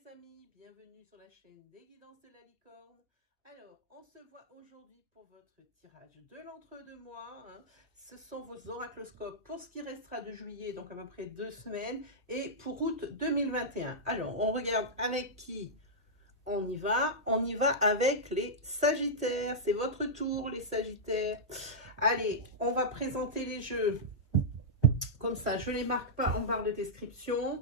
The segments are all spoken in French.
les amis, bienvenue sur la chaîne des guidances de la licorne. Alors, on se voit aujourd'hui pour votre tirage de l'entre-deux-mois. Ce sont vos oracloscopes pour ce qui restera de juillet, donc à peu près 2 semaines, et pour août 2021. Alors, on regarde avec qui on y va. On y va avec les Sagittaires. C'est votre tour, les Sagittaires. Allez, on va présenter les jeux. Comme ça, je ne les marque pas en barre de description.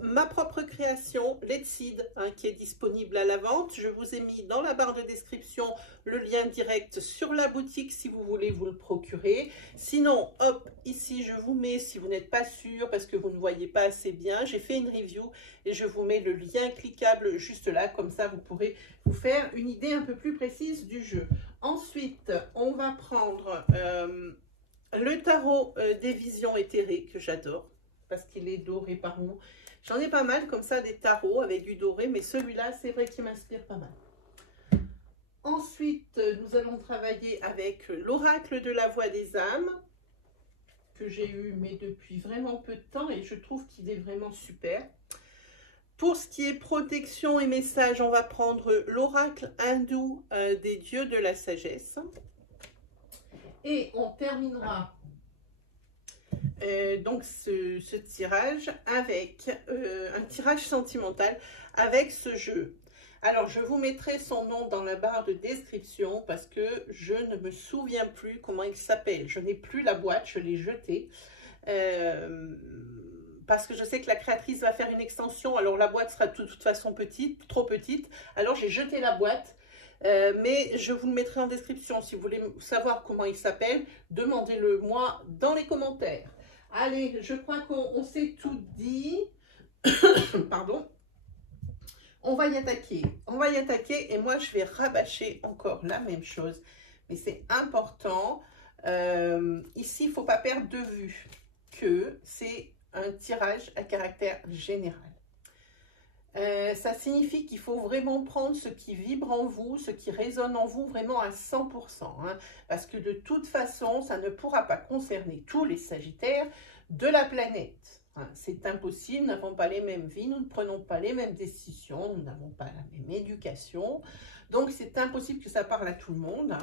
Ma propre création, Let's Seed, qui est disponible à la vente. Je vous ai mis dans la barre de description le lien direct sur la boutique si vous voulez vous le procurer. Sinon, hop, ici je vous mets, si vous n'êtes pas sûr parce que vous ne voyez pas assez bien, j'ai fait une review et je vous mets le lien cliquable juste là, comme ça vous pourrez vous faire une idée un peu plus précise du jeu. Ensuite, on va prendre le tarot des visions éthérées que j'adore, parce qu'il est doré par nous. J'en ai pas mal comme ça, des tarots avec du doré, mais celui-là, c'est vrai qu'il m'inspire pas mal. Ensuite, nous allons travailler avec l'oracle de la voix des âmes, que j'ai eu, mais depuis vraiment peu de temps, et je trouve qu'il est vraiment super. Pour ce qui est protection et message, on va prendre l'oracle hindou des dieux de la sagesse. Et on terminera donc ce tirage avec un tirage sentimental avec ce jeu. Alors je vous mettrai son nom dans la barre de description parce que je ne me souviens plus comment il s'appelle. Je n'ai plus la boîte, je l'ai jetée. Parce que je sais que la créatrice va faire une extension, alors la boîte sera de toute façon petite, trop petite. Alors j'ai jeté la boîte. Mais je vous le mettrai en description. Si vous voulez savoir comment il s'appelle, demandez-le moi dans les commentaires. Allez, je crois qu'on s'est tout dit. Pardon. On va y attaquer. On va y attaquer et moi, je vais rabâcher encore la même chose. Mais c'est important. Ici, il ne faut pas perdre de vue que c'est un tirage à caractère général. Ça signifie qu'il faut vraiment prendre ce qui vibre en vous, ce qui résonne en vous vraiment à 100%. Parce que de toute façon, ça ne pourra pas concerner tous les Sagittaires de la planète. C'est impossible, nous n'avons pas les mêmes vies, nous ne prenons pas les mêmes décisions, nous n'avons pas la même éducation. Donc, c'est impossible que ça parle à tout le monde.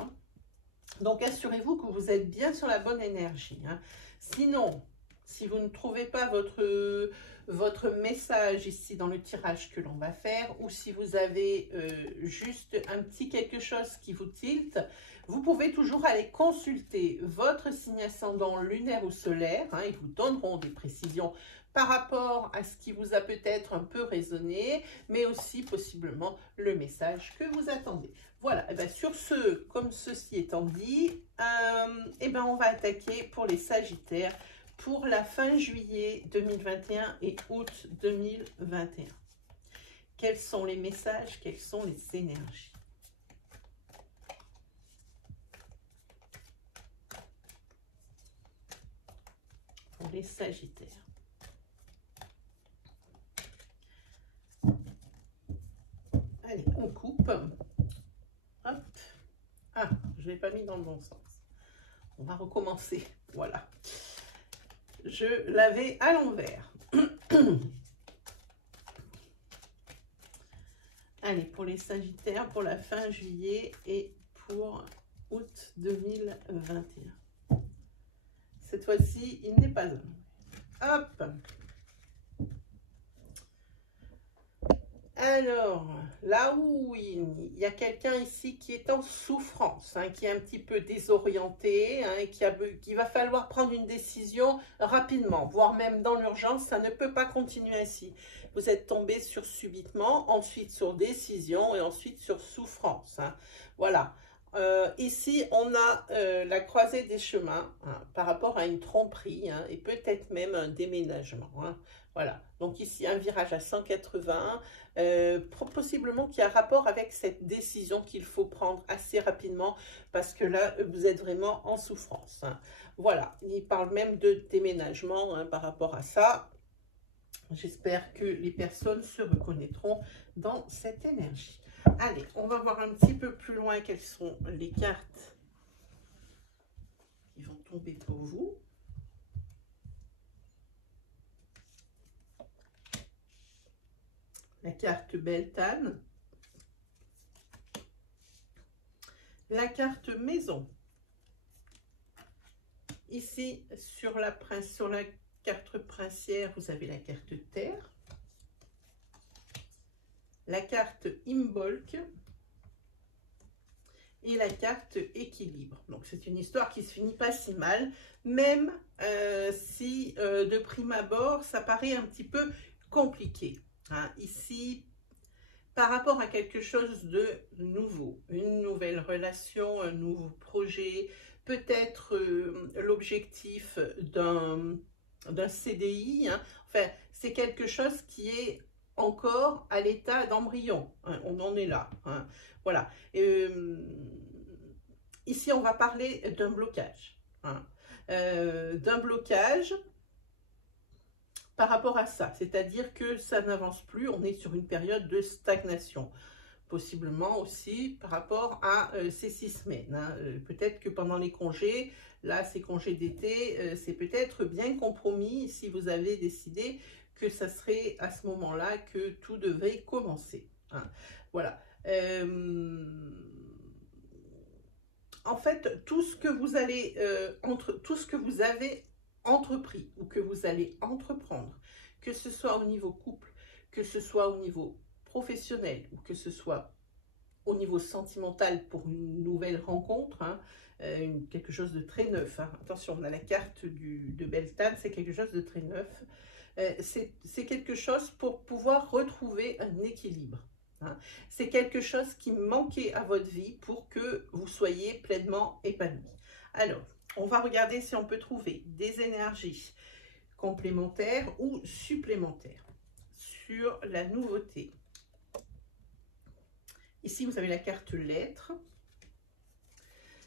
Donc, assurez-vous que vous êtes bien sur la bonne énergie. Sinon, si vous ne trouvez pas votre message ici dans le tirage que l'on va faire, ou si vous avez juste un petit quelque chose qui vous tilte, vous pouvez toujours aller consulter votre signe ascendant lunaire ou solaire. Ils vous donneront des précisions par rapport à ce qui vous a peut-être un peu résonné, mais aussi possiblement le message que vous attendez. Voilà, et bien sur ce, comme ceci étant dit, on va attaquer pour les Sagittaires pour la fin juillet 2021 et août 2021. Quels sont les messages, quelles sont les énergies? Pour les Sagittaires. Allez, on coupe. Hop. Ah, je ne l'ai pas mis dans le bon sens. On va recommencer. Voilà. Je l'avais à l'envers. Allez, pour les Sagittaires, pour la fin juillet et pour août 2021. Cette fois-ci, il n'est pas à l'envers. Hop. Alors, là où il y a quelqu'un ici qui est en souffrance, qui est un petit peu désorienté, qui va falloir prendre une décision rapidement, voire même dans l'urgence, ça ne peut pas continuer ainsi. Vous êtes tombé sur subitement, ensuite sur décision et ensuite sur souffrance. Voilà. Ici, on a la croisée des chemins par rapport à une tromperie et peut-être même un déménagement. Voilà, donc ici un virage à 180, possiblement qui a rapport avec cette décision qu'il faut prendre assez rapidement parce que là, vous êtes vraiment en souffrance. Voilà, il parle même de déménagement par rapport à ça. J'espère que les personnes se reconnaîtront dans cette énergie. Allez, on va voir un petit peu plus loin quelles sont les cartes qui vont tomber pour vous. la carte Beltane, la carte Maison. Ici, sur la carte princière, vous avez la carte Terre, la carte Imbolc et la carte Équilibre. Donc, c'est une histoire qui se finit pas si mal, même si de prime abord, ça paraît un petit peu compliqué. Hein. Ici, par rapport à quelque chose de nouveau, une nouvelle relation, un nouveau projet, peut-être l'objectif d'un CDI, hein. Enfin, c'est quelque chose qui est encore à l'état d'embryon, hein. On en est là, hein. Voilà. Ici, on va parler d'un blocage, hein. D'un blocage par rapport à ça, c'est-à-dire que ça n'avance plus, on est sur une période de stagnation. Possiblement aussi par rapport à ces 6 semaines. Hein. Peut-être que pendant les congés, là, ces congés d'été, c'est peut-être bien compromis si vous avez décidé que ça serait à ce moment-là que tout devait commencer. Hein. Voilà. En fait, tout ce que vous allez tout ce que vous avez entrepris ou que vous allez entreprendre, que ce soit au niveau couple, que ce soit au niveau professionnel ou que ce soit au niveau sentimental pour une nouvelle rencontre, hein, quelque chose de très neuf. Hein. Attention, on a la carte de Beltane, c'est quelque chose de très neuf. C'est quelque chose pour pouvoir retrouver un équilibre. Hein. C'est quelque chose qui manquait à votre vie pour que vous soyez pleinement épanoui. Alors, on va regarder si on peut trouver des énergies complémentaires ou supplémentaires sur la nouveauté. Ici, vous avez la carte lettres,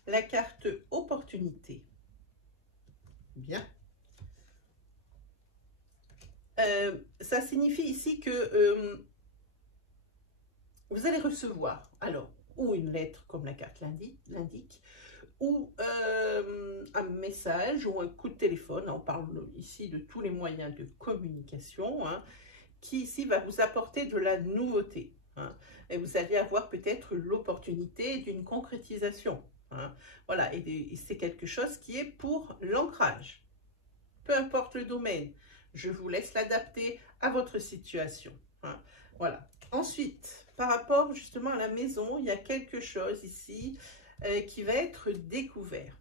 la carte opportunité. Bien. Ça signifie ici que vous allez recevoir, alors, ou une lettre comme la carte l'indique, ou un message ou un coup de téléphone. On parle ici de tous les moyens de communication, hein, qui ici va vous apporter de la nouveauté. Hein, et vous allez avoir peut-être l'opportunité d'une concrétisation. Hein, voilà, et c'est quelque chose qui est pour l'ancrage. Peu importe le domaine, je vous laisse l'adapter à votre situation. Hein, voilà. Ensuite, par rapport justement à la maison, il y a quelque chose ici qui va être découvert.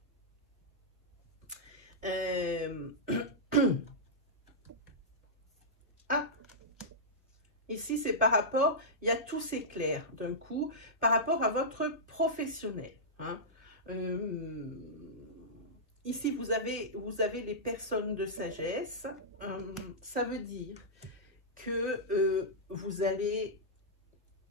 Ah, ici c'est par rapport, il y a tout s'éclaire d'un coup, par rapport à votre professionnel. Hein. Ici vous avez les personnes de sagesse, ça veut dire que vous allez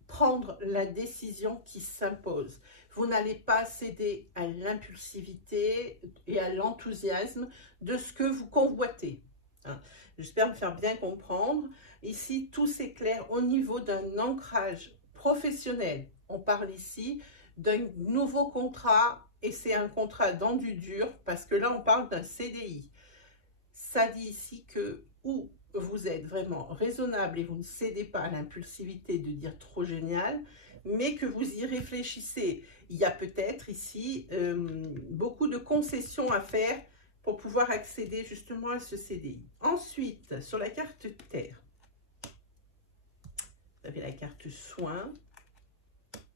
prendre la décision qui s'impose. Vous n'allez pas céder à l'impulsivité et à l'enthousiasme de ce que vous convoitez. Hein. J'espère me faire bien comprendre. Ici, tout s'éclaire au niveau d'un ancrage professionnel. On parle ici d'un nouveau contrat et c'est un contrat dans du dur parce que là, on parle d'un CDI. Ça dit ici que ou vous êtes vraiment raisonnable et vous ne cédez pas à l'impulsivité de dire trop génial, mais que vous y réfléchissez. Il y a peut-être ici beaucoup de concessions à faire pour pouvoir accéder justement à ce CDI. Ensuite, sur la carte Terre, vous avez la carte Soin,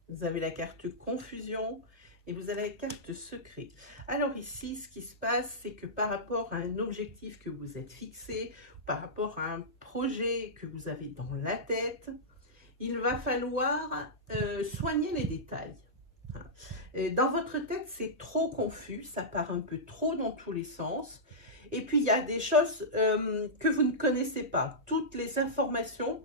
vous avez la carte Confusion et vous avez la carte Secret. Alors ici, ce qui se passe, c'est que par rapport à un objectif que vous êtes fixé, par rapport à un projet que vous avez dans la tête, il va falloir soigner les détails. Dans votre tête, c'est trop confus, ça part un peu trop dans tous les sens. Et puis, il y a des choses que vous ne connaissez pas. Toutes les informations,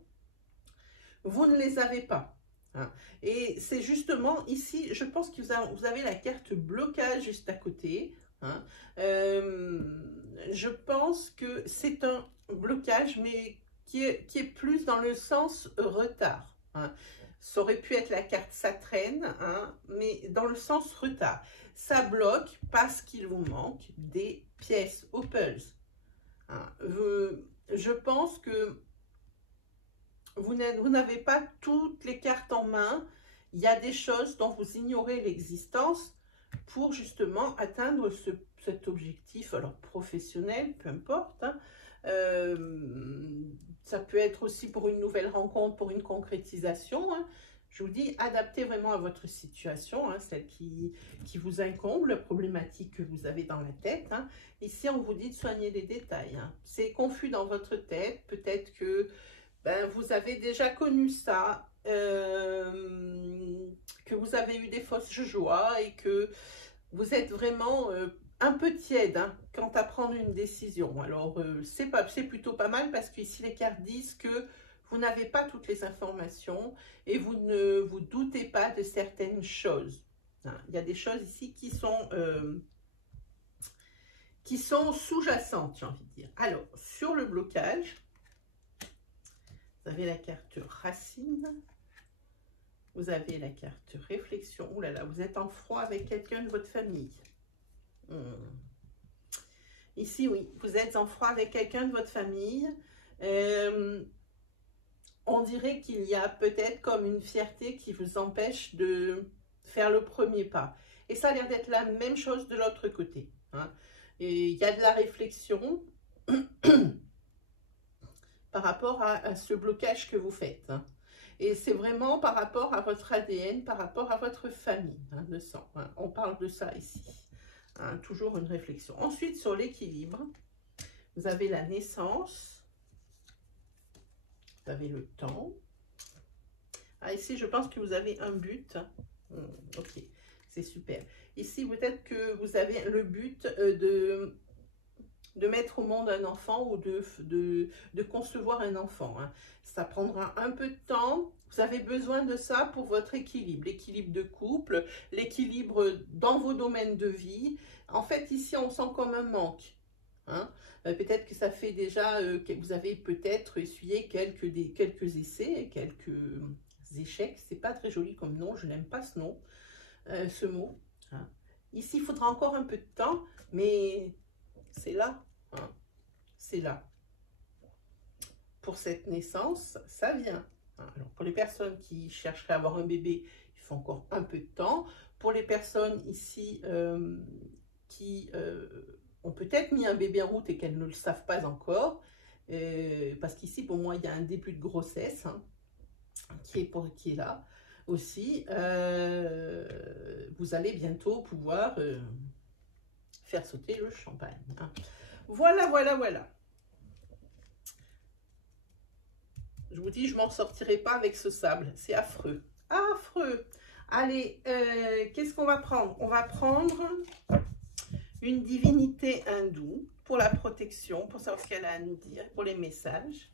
vous ne les avez pas. Hein. Et c'est justement ici, je pense que vous avez la carte blocage juste à côté. Hein. Je pense que c'est un blocage, mais qui est plus dans le sens retard. Hein. Ça aurait pu être la carte ça traîne, hein, mais dans le sens retard. Ça bloque parce qu'il vous manque des pièces au puzzle. Hein. Je pense que vous n'avez pas toutes les cartes en main. Il y a des choses dont vous ignorez l'existence pour justement atteindre cet objectif, alors professionnel, peu importe. Hein. Ça peut être aussi pour une nouvelle rencontre, pour une concrétisation. Hein. Je vous dis, adaptez vraiment à votre situation, hein, celle qui vous incombe, la problématique que vous avez dans la tête. Hein. Ici, on vous dit de soigner les détails. Hein. C'est confus dans votre tête. Peut-être que vous avez déjà connu ça, que vous avez eu des fausses joies et que vous êtes vraiment un peu tiède hein, quant à prendre une décision. Alors, c'est plutôt pas mal parce qu'ici, les cartes disent que vous n'avez pas toutes les informations et vous ne vous doutez pas de certaines choses. Hein. Il y a des choses ici qui sont sous-jacentes, j'ai envie de dire. Alors, sur le blocage, vous avez la carte racine, vous avez la carte réflexion. Ouh là là, vous êtes en froid avec quelqu'un de votre famille. Ici, oui, vous êtes en froid avec quelqu'un de votre famille. On dirait qu'il y a peut-être comme une fierté qui vous empêche de faire le premier pas. Et ça a l'air d'être la même chose de l'autre côté. Hein. Et il y a de la réflexion par rapport à ce blocage que vous faites. Hein. Et c'est vraiment par rapport à votre ADN, par rapport à votre famille hein, de sang. Hein. On parle de ça ici. Hein, toujours une réflexion. Ensuite, sur l'équilibre, vous avez la naissance. Vous avez le temps. Ah, ici, je pense que vous avez un but. Ok, c'est super. Ici, peut-être que vous avez le but de mettre au monde un enfant ou de concevoir un enfant. Hein. Ça prendra un peu de temps. Vous avez besoin de ça pour votre équilibre. L'équilibre de couple, l'équilibre dans vos domaines de vie. En fait, ici, on sent comme un manque. Hein. Peut-être que ça fait déjà que vous avez peut-être essuyé quelques essais, quelques échecs. C'est pas très joli comme nom, je n'aime pas ce nom, ce mot. Hein. Ici, il faudra encore un peu de temps, mais c'est là. Hein. C'est là. Pour cette naissance, ça vient. Hein. Alors, pour les personnes qui chercheraient à avoir un bébé, il faut encore un peu de temps. Pour les personnes ici qui ont peut-être mis un bébé en route et qu'elles ne le savent pas encore, parce qu'ici, pour moi, il y a un début de grossesse hein, qui est là aussi. Vous allez bientôt pouvoir faire sauter le champagne. Hein. Voilà, voilà, voilà. Je vous dis, je ne m'en sortirai pas avec ce sable. C'est affreux. Affreux. Allez, qu'est-ce qu'on va prendre? On va prendre une divinité hindoue pour la protection, pour savoir ce qu'elle a à nous dire, pour les messages.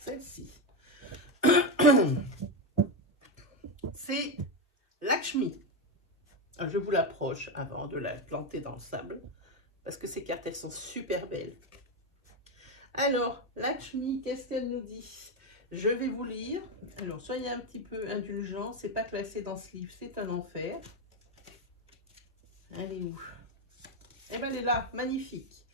Celle-ci. C'est Lakshmi. Alors, je vous l'approche avant de la planter dans le sable, parce que ces cartes, elles sont super belles. Alors, Lakshmi, qu'est-ce qu'elle nous dit? Je vais vous lire. Alors, soyez un petit peu indulgents. C'est pas classé dans ce livre, c'est un enfer. Elle est où? Eh bien, elle est là, magnifique.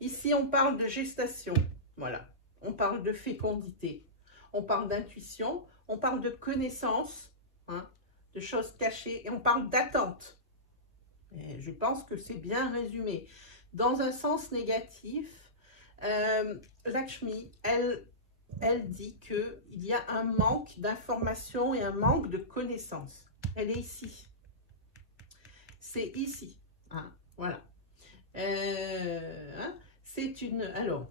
Ici, on parle de gestation. Voilà. On parle de fécondité. On parle d'intuition. On parle de connaissance, hein, de choses cachées. Et on parle d'attente. Je pense que c'est bien résumé. Dans un sens négatif, Lakshmi, elle dit qu'il y a un manque d'information et un manque de connaissances. Elle est ici. C'est ici. Hein, voilà. Hein, c'est une... Alors,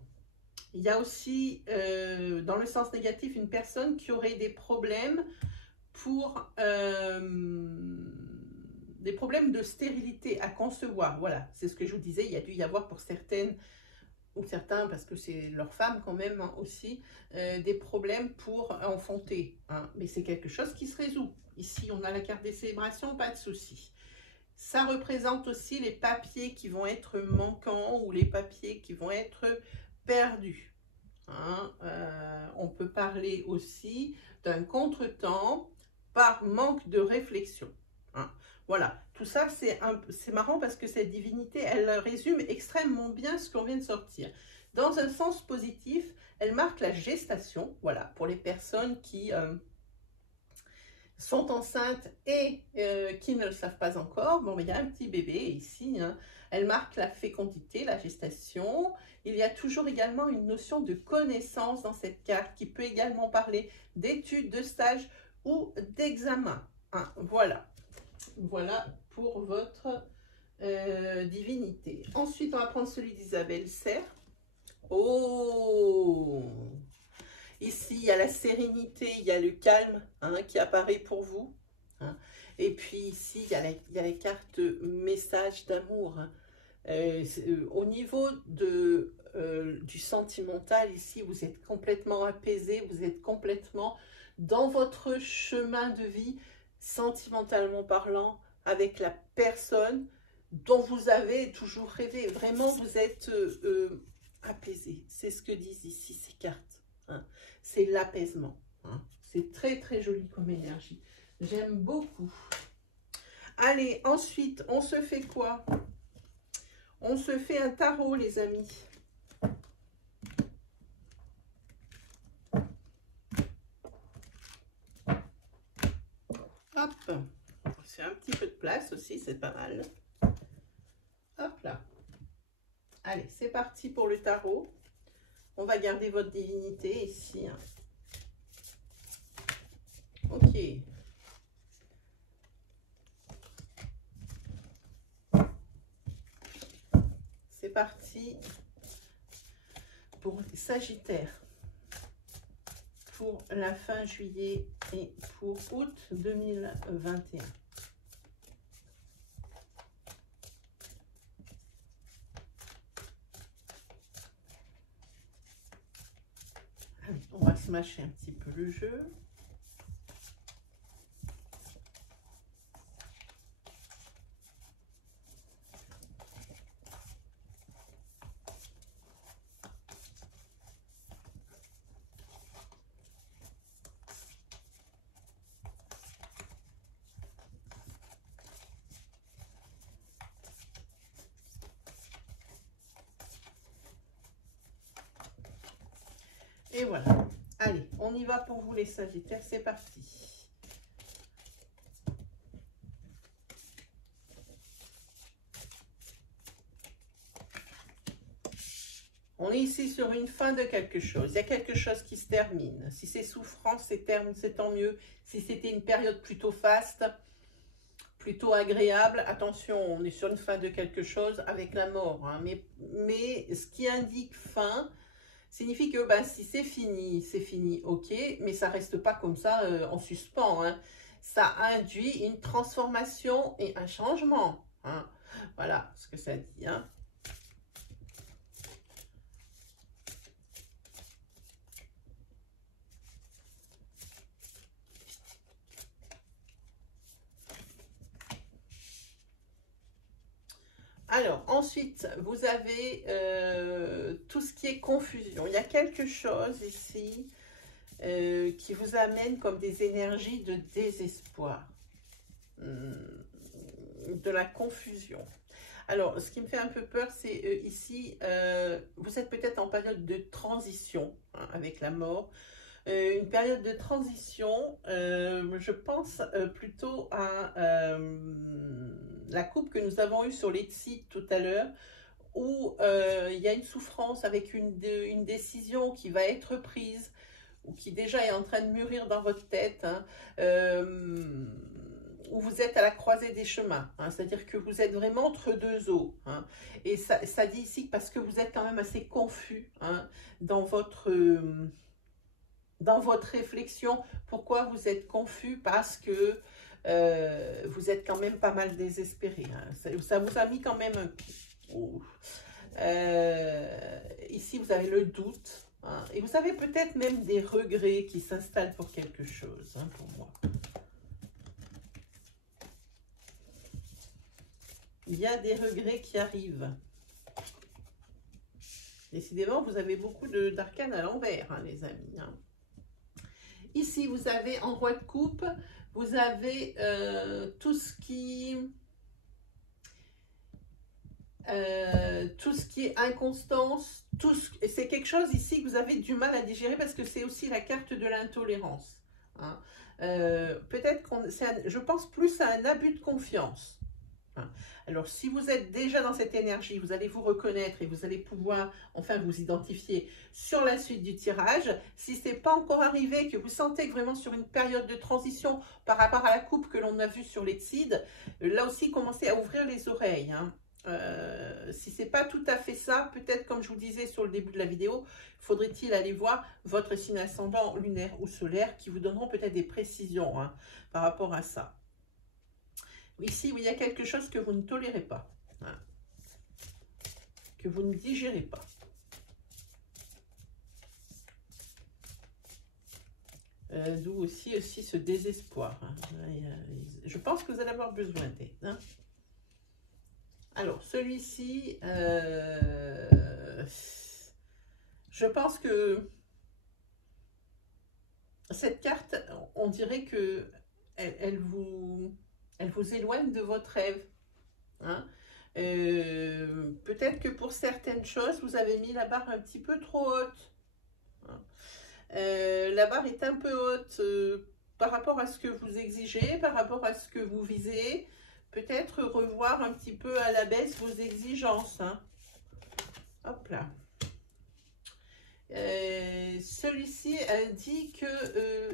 il y a aussi, dans le sens négatif, une personne qui aurait des problèmes pour... des problèmes de stérilité à concevoir. Voilà, c'est ce que je vous disais. Il y a dû y avoir pour certaines... ou certains, parce que c'est leur femme quand même hein, aussi, des problèmes pour enfanter. Hein. Mais c'est quelque chose qui se résout. Ici, on a la carte des célébrations, pas de souci. Ça représente aussi les papiers qui vont être manquants ou les papiers qui vont être perdus. Hein. On peut parler aussi d'un contretemps par manque de réflexion. Hein. Voilà, tout ça, c'est marrant parce que cette divinité, elle résume extrêmement bien ce qu'on vient de sortir. Dans un sens positif, elle marque la gestation, voilà, pour les personnes qui sont enceintes et qui ne le savent pas encore. Bon, il y a un petit bébé ici, hein. Elle marque la fécondité, la gestation. Il y a toujours également une notion de connaissance dans cette carte qui peut également parler d'études, de stages ou d'examen. Hein, voilà. Voilà pour votre divinité. Ensuite, on va prendre celui d'Isabelle Serre. Oh! Ici, il y a la sérénité, il y a le calme, hein, qui apparaît pour vous. Hein. Et puis ici, il y a les cartes message d'amour. Hein. Au niveau du sentimental, ici, vous êtes complètement apaisé, vous êtes complètement dans votre chemin de vie, sentimentalement parlant, avec la personne dont vous avez toujours rêvé. Vraiment, vous êtes apaisé. C'est ce que disent ici ces cartes. Hein. C'est l'apaisement. Hein. C'est très, très joli comme énergie. J'aime beaucoup. Allez, ensuite, on se fait quoi? On se fait un tarot, les amis. Hop. C'est un petit peu de place aussi, c'est pas mal. Hop là. Allez, c'est parti pour le tarot. On va garder votre divinité ici. Hein. Ok. C'est parti pour les Sagittaires. Pour la fin juillet et pour août 2021. Allez, on va smasher un petit peu le jeu. Et voilà. Allez, on y va pour vous les Sagittaires, c'est parti. On est ici sur une fin de quelque chose. Il y a quelque chose qui se termine. Si c'est souffrance, c'est tant mieux. Si c'était une période plutôt faste, plutôt agréable, attention, on est sur une fin de quelque chose avec la mort. Hein. Mais ce qui indique fin signifie que ben, si c'est fini, ok, mais ça reste pas comme ça en suspens. Hein. Ça induit une transformation et un changement. Hein. Voilà ce que ça dit. Hein. Alors, ensuite, vous avez tout ce qui est confusion. Il y a quelque chose ici qui vous amène comme des énergies de désespoir, de la confusion. Alors, ce qui me fait un peu peur, c'est ici, vous êtes peut-être en période de transition hein, avec la mort. Une période de transition, je pense plutôt à la coupe que nous avons eue sur l'Etsy tout à l'heure, où il y a une souffrance avec une décision qui va être prise, ou qui déjà est en train de mûrir dans votre tête, hein, où vous êtes à la croisée des chemins, hein, c'est-à-dire que vous êtes vraiment entre deux eaux. Hein, et ça dit ici parce que vous êtes quand même assez confus hein, dans votre réflexion. Pourquoi vous êtes confus? Parce que vous êtes quand même pas mal désespéré. Hein. Ça vous a mis quand même un coup. Ici, vous avez le doute. Hein, et vous avez peut-être même des regrets qui s'installent pour quelque chose, hein, pour moi. Il y a des regrets qui arrivent. Décidément, vous avez beaucoup d'arcanes à l'envers, hein, les amis. Hein. Ici, vous avez en roi de coupe, vous avez tout ce qui est inconstance, c'est quelque chose ici que vous avez du mal à digérer parce que c'est aussi la carte de l'intolérance. Hein. Peut-être je pense plus à un abus de confiance. Hein. Alors, si vous êtes déjà dans cette énergie, vous allez vous reconnaître et vous allez pouvoir enfin vous identifier sur la suite du tirage. Si ce n'est pas encore arrivé, que vous sentez que vraiment sur une période de transition par rapport à la coupe que l'on a vue sur l'Exide, là aussi, commencez à ouvrir les oreilles. Hein. Si ce n'est pas tout à fait ça, peut-être comme je vous disais sur le début de la vidéo, faudrait-il aller voir votre signe ascendant lunaire ou solaire qui vous donneront peut-être des précisions hein, par rapport à ça. Ici, il y a quelque chose que vous ne tolérez pas, hein, que vous ne digérez pas. D'où aussi ce désespoir. Hein. Je pense que vous allez avoir besoin d'aide. Hein. Alors, celui-ci, je pense que cette carte, on dirait que elle vous éloigne de votre rêve. Hein. Peut-être que pour certaines choses, vous avez mis la barre un petit peu trop haute. Hein. La barre est un peu haute par rapport à ce que vous exigez, par rapport à ce que vous visez. Peut-être revoir un petit peu à la baisse vos exigences. Hein. Hop là. Celui-ci dit que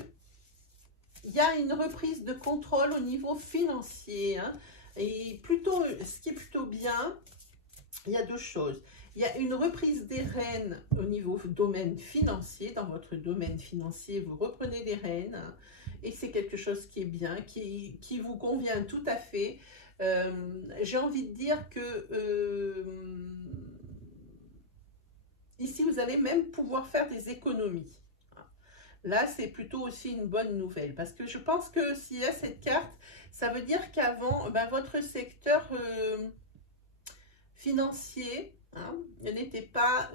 il y a une reprise de contrôle au niveau financier. Hein, et plutôt, ce qui est plutôt bien, il y a deux choses. Il y a une reprise des rênes au niveau domaine financier. Dans votre domaine financier, vous reprenez les rênes. Hein, et c'est quelque chose qui est bien, qui vous convient tout à fait. J'ai envie de dire que ici, vous allez même pouvoir faire des économies. Là, c'est plutôt aussi une bonne nouvelle. Parce que je pense que s'il y a cette carte, ça veut dire qu'avant, ben, votre secteur financier hein, n'était pas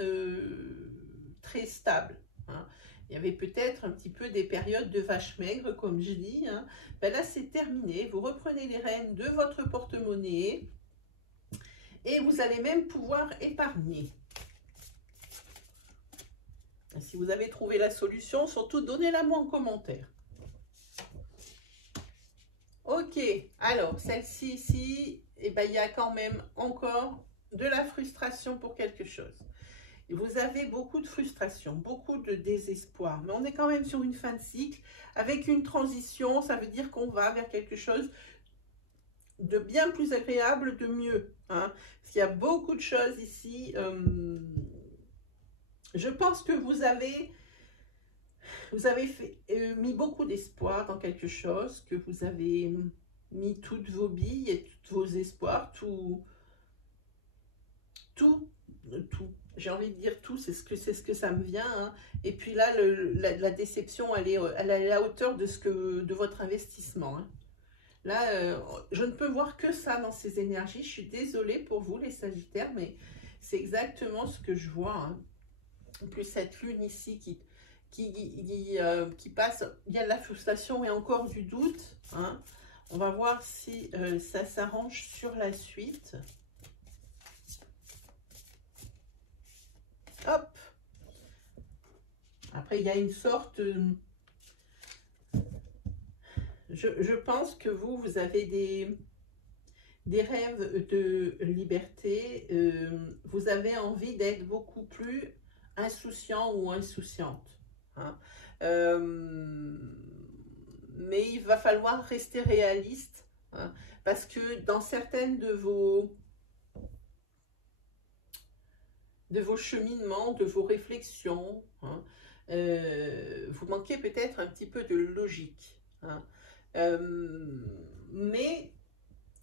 très stable. Hein. Il y avait peut-être un petit peu des périodes de vache maigre, comme je dis. Hein. Ben là, c'est terminé. Vous reprenez les rênes de votre porte-monnaie et vous allez même pouvoir épargner. Si vous avez trouvé la solution, surtout donnez-la moi en commentaire. Ok, alors celle-ci ici, eh ben, il y a quand même encore de la frustration pour quelque chose. Et vous avez beaucoup de frustration, beaucoup de désespoir, mais on est quand même sur une fin de cycle avec une transition. Ça veut dire qu'on va vers quelque chose de bien plus agréable, de mieux. Hein, parce qu'il y a beaucoup de choses ici. Je pense que vous avez mis beaucoup d'espoir dans quelque chose, que vous avez mis toutes vos billes et tous vos espoirs, tout. J'ai envie de dire tout, c'est ce que ça me vient. Hein. Et puis là, la déception, elle est à la hauteur de votre investissement. Hein. Là, je ne peux voir que ça dans ces énergies. Je suis désolée pour vous, les Sagittaires, mais c'est exactement ce que je vois. Hein. En plus, cette lune ici qui passe, il y a de la frustration et encore du doute. Hein. On va voir si ça s'arrange sur la suite. Hop. Après, il y a une sorte... Je pense que vous avez des rêves de liberté. Vous avez envie d'être beaucoup plus insouciant ou insouciante. Hein. Mais il va falloir rester réaliste. Hein, parce que dans certaines de vos cheminements, de vos réflexions, hein, vous manquez peut-être un petit peu de logique. Hein. Mais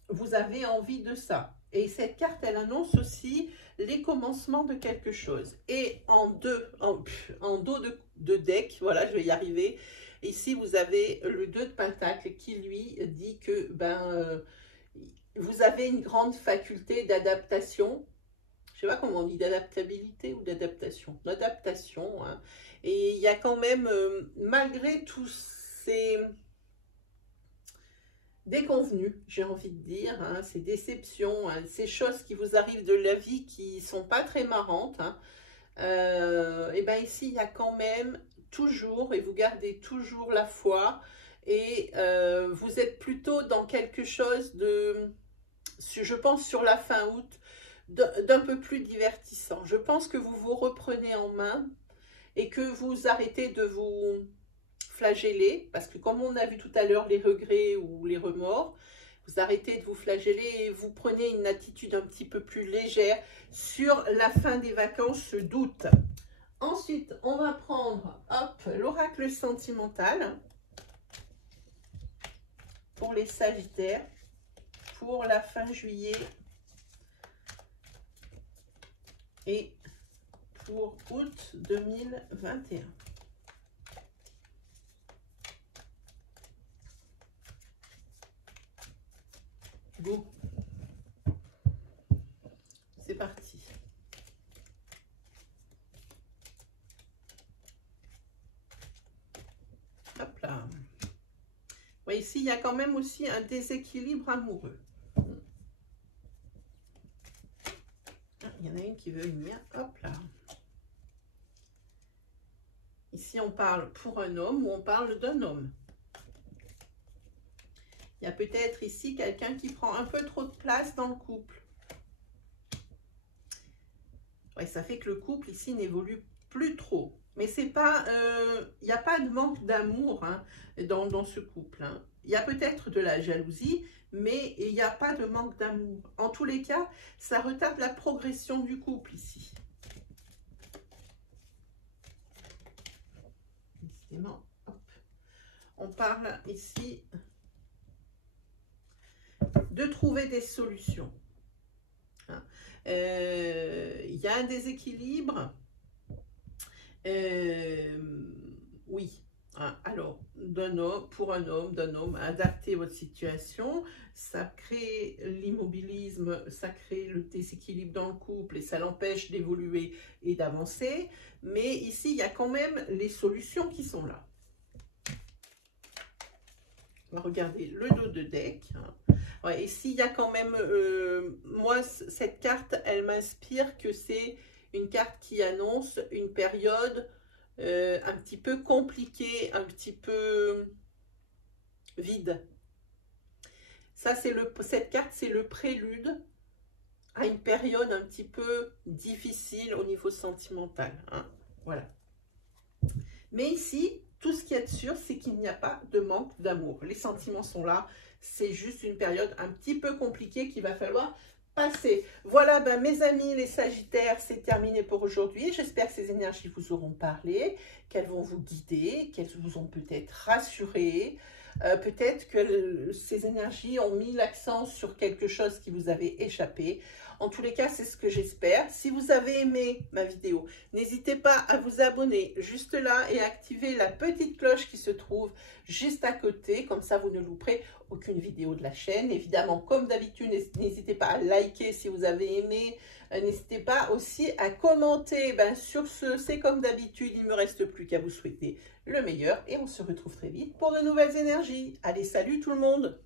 vous avez envie de ça. Et cette carte, elle annonce aussi les commencements de quelque chose. Et en dos de deck, voilà, je vais y arriver. Ici, vous avez le 2 de Pentacle qui, lui, dit que vous avez une grande faculté d'adaptation. Je ne sais pas comment on dit, d'adaptabilité ou d'adaptation. D'adaptation. Hein. Et il y a quand même, malgré tous ces déconvenues, j'ai envie de dire, hein, ces déceptions, hein, ces choses qui vous arrivent de la vie qui sont pas très marrantes, hein, et bien ici, il y a quand même toujours, et vous gardez toujours la foi, et vous êtes plutôt dans quelque chose de, je pense sur la fin août, d'un peu plus divertissant. Je pense que vous vous reprenez en main et que vous arrêtez de vous flageller, parce que comme on a vu tout à l'heure les regrets ou les remords, vous arrêtez de vous flageller et vous prenez une attitude un petit peu plus légère sur la fin des vacances d'août. Ensuite, on va prendre, hop, l'oracle sentimental pour les Sagittaires pour la fin juillet et pour août 2021. Go. C'est parti. Hop là. Ouais, ici, il y a quand même aussi un déséquilibre amoureux. Il y en a une qui veut venir. Hop là. Ici, on parle pour un homme ou on parle d'un homme. Il y a peut-être ici quelqu'un qui prend un peu trop de place dans le couple. Ouais, ça fait que le couple ici n'évolue plus trop. Mais c'est pas, il n'y a pas de manque d'amour hein, dans ce couple. Hein. Il y a peut-être de la jalousie, mais il n'y a pas de manque d'amour. En tous les cas, ça retarde la progression du couple ici. Décidément, hop. On parle ici de trouver des solutions. Hein. Il y a un déséquilibre. Oui. Alors, pour un homme, d'un homme, adapter votre situation, ça crée l'immobilisme, ça crée le déséquilibre dans le couple et ça l'empêche d'évoluer et d'avancer. Mais ici, il y a quand même les solutions qui sont là. On va regarder le dos de deck. Ouais, ici, il y a quand même, moi, cette carte, elle m'inspire que c'est une carte qui annonce une période un petit peu compliquée, un petit peu vide. Ça, cette carte, c'est le prélude à une période un petit peu difficile au niveau sentimental. Hein. Voilà. Mais ici, tout ce qui est sûr, c'est qu'il n'y a pas de manque d'amour. Les sentiments sont là. C'est juste une période un petit peu compliquée qu'il va falloir passer. Voilà, ben, mes amis, les Sagittaires, c'est terminé pour aujourd'hui. J'espère que ces énergies vous auront parlé, qu'elles vont vous guider, qu'elles vous ont peut-être rassuré. Peut-être que ces énergies ont mis l'accent sur quelque chose qui vous avait échappé. En tous les cas, c'est ce que j'espère. Si vous avez aimé ma vidéo, n'hésitez pas à vous abonner juste là et à activer la petite cloche qui se trouve juste à côté. Comme ça, vous ne louperez aucune vidéo de la chaîne. Évidemment, comme d'habitude, n'hésitez pas à liker si vous avez aimé. N'hésitez pas aussi à commenter. Ben, sur ce, c'est comme d'habitude, il ne me reste plus qu'à vous souhaiter le meilleur. Et on se retrouve très vite pour de nouvelles énergies. Allez, salut tout le monde!